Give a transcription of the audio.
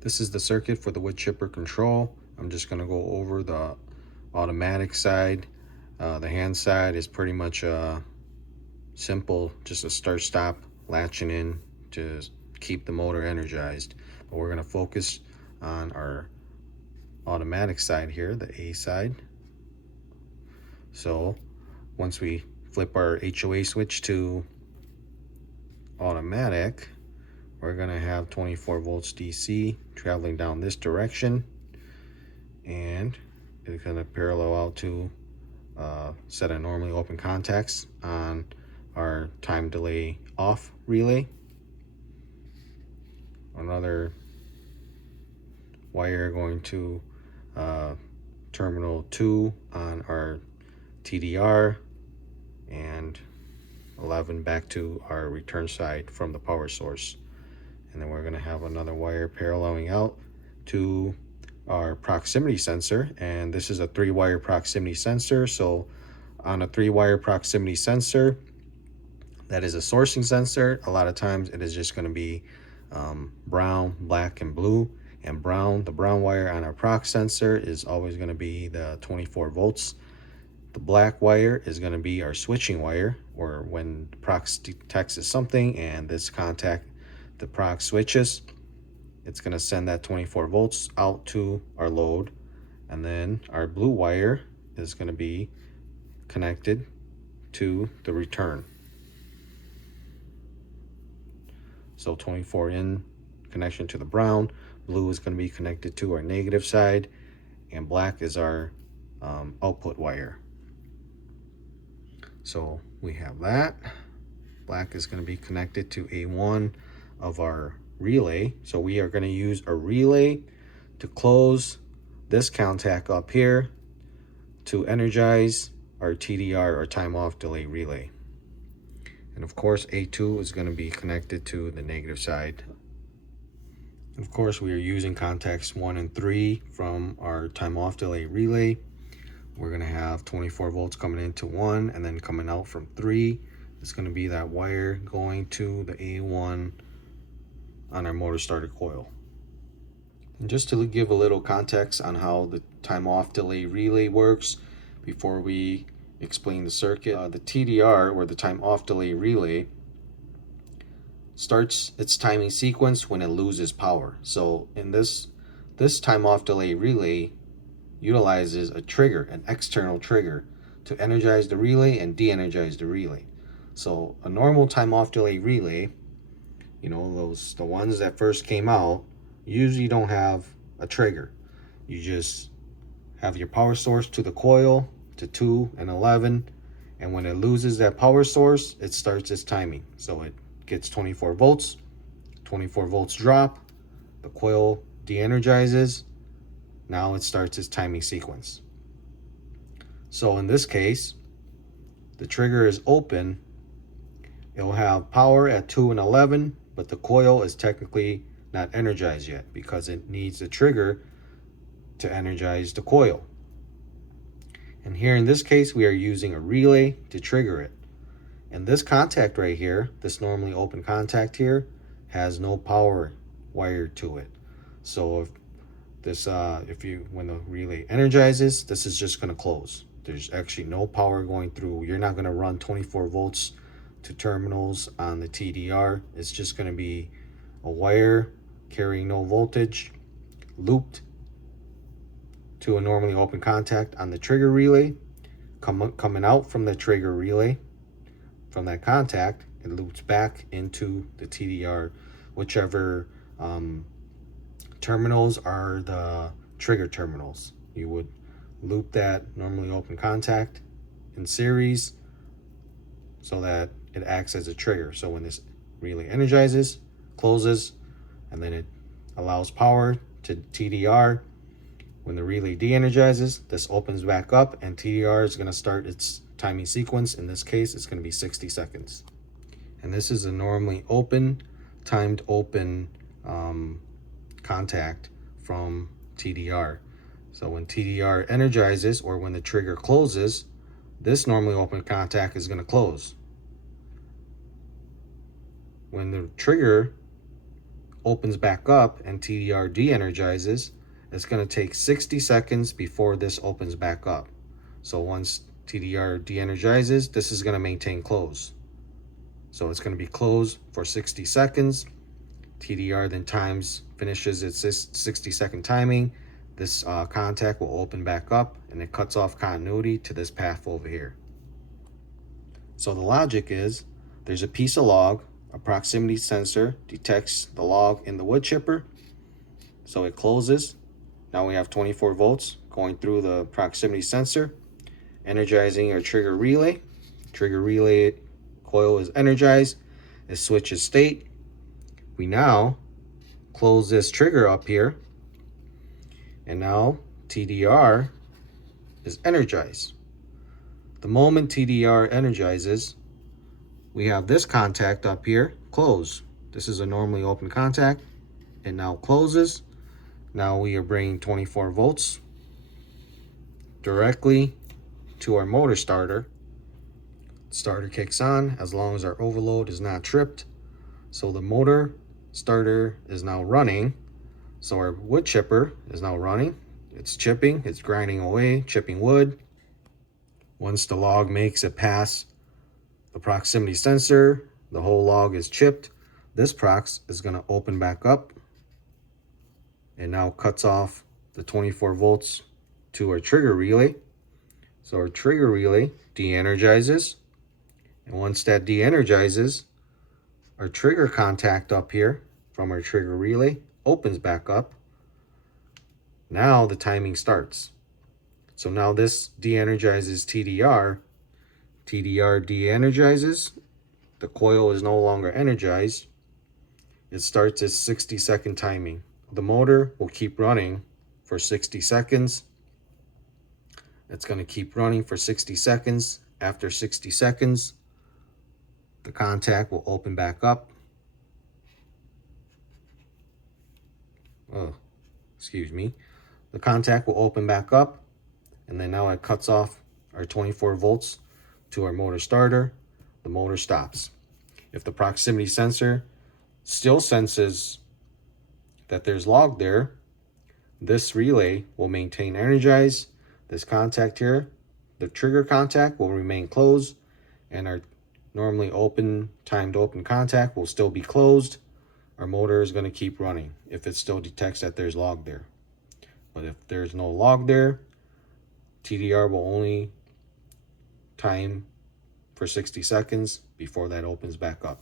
This is the circuit for the wood chipper control. I'm just going to go over the automatic side. The hand side is pretty much simple, just a start stop latching in to keep the motor energized. But we're going to focus on our automatic side here, the A side. So once we flip our HOA switch to automatic, we're going to have 24 volts DC traveling down this direction, and it's going to parallel out to set of normally open contacts on our time delay off relay. Another wire going to terminal 2 on our TDR, and 11 back to our return side from the power source. And then we're going to have another wire paralleling out to our proximity sensor, and this is a 3-wire proximity sensor. So on a 3-wire proximity sensor, that is a sourcing sensor. A lot of times it is just going to be brown, black, and blue. And brown, the brown wire on our prox sensor is always going to be the 24 volts. The black wire is going to be our switching wire, or when the prox detects something and this contact, the prox switches, it's going to send that 24 volts out to our load. And then our blue wire is going to be connected to the return. So 24 in connection to the brown, blue is going to be connected to our negative side, and black is our output wire. So we have that. Black is going to be connected to A1 of our relay. So we are going to use a relay to close this contact up here to energize our TDR, or time off delay relay. And of course, A2 is going to be connected to the negative side. And of course, we are using contacts 1 and 3 from our time off delay relay. We're going to have 24 volts coming into 1 and then coming out from 3. It's going to be that wire going to the A1 on our motor starter coil. And just to give a little context on how the time off delay relay works before we explain the circuit, the TDR, or the time off delay relay, starts its timing sequence when it loses power. So in this time off delay relay utilizes a trigger, an external trigger, to energize the relay and de-energize the relay. So a normal time off delay relay, the ones that first came out, usually don't have a trigger. You just have your power source to the coil to 2 and 11, and when it loses that power source, it starts its timing. So it gets 24 volts, 24 volts drop, the coil de-energizes, now it starts its timing sequence. So in this case, the trigger is open, it'll have power at 2 and 11, but the coil is technically not energized yet because it needs the trigger to energize the coil. And here in this case, we are using a relay to trigger it. And this contact right here, this normally open contact here, has no power wired to it. So when the relay energizes, this is just going to close. There's actually no power going through. You're not going to run 24 volts to terminals on the TDR. It's just going to be a wire carrying no voltage looped to a normally open contact on the trigger relay. Coming out from the trigger relay, from that contact, it loops back into the TDR, whichever terminals are the trigger terminals. You would loop that normally open contact in series so that it acts as a trigger. So when this relay energizes, closes, and then it allows power to TDR. When the relay de-energizes, this opens back up, and TDR is going to start its timing sequence. In this case, it's going to be 60 seconds. And this is a normally timed open contact from TDR. So when TDR energizes, or when the trigger closes, this normally open contact is going to close. When the trigger opens back up and TDR de-energizes, it's going to take 60 seconds before this opens back up. So once TDR de-energizes, this is going to maintain close. So it's going to be closed for 60 seconds. TDR then finishes its 60-second timing. This contact will open back up and it cuts off continuity to this path over here. So the logic is there's a piece of log, a proximity sensor detects the log in the wood chipper, so it closes. Now we have 24 volts going through the proximity sensor, energizing our trigger relay. Trigger relay coil is energized, it switches state. We now close this trigger up here, and now TDR is energized. The moment TDR energizes, we have this contact up here close. This is a normally open contact. It now closes. Now we are bringing 24 volts directly to our motor starter. Starter kicks on as long as our overload is not tripped. So the motor starter is now running. So our wood chipper is now running. It's chipping, it's grinding away, chipping wood. Once the log makes it past the proximity sensor, the whole log is chipped. This prox is going to open back up and now cuts off the 24 volts to our trigger relay. So our trigger relay de-energizes. And once that de-energizes, our trigger contact up here from our trigger relay opens back up. Now the timing starts. So now this de-energizes TDR. TDR de-energizes. The coil is no longer energized. It starts its 60-second timing. The motor will keep running for 60 seconds. It's going to keep running for 60 seconds. After 60 seconds, the contact will open back up. Oh, excuse me. The contact will open back up, and then now it cuts off our 24 volts to our motor starter. The motor stops. If the proximity sensor still senses that there's log there, this relay will maintain energized. This contact here, the trigger contact, will remain closed, and our normally timed open contact will still be closed. Our motor is going to keep running if it still detects that there's log there. But if there's no log there, TDR will only time for 60 seconds before that opens back up.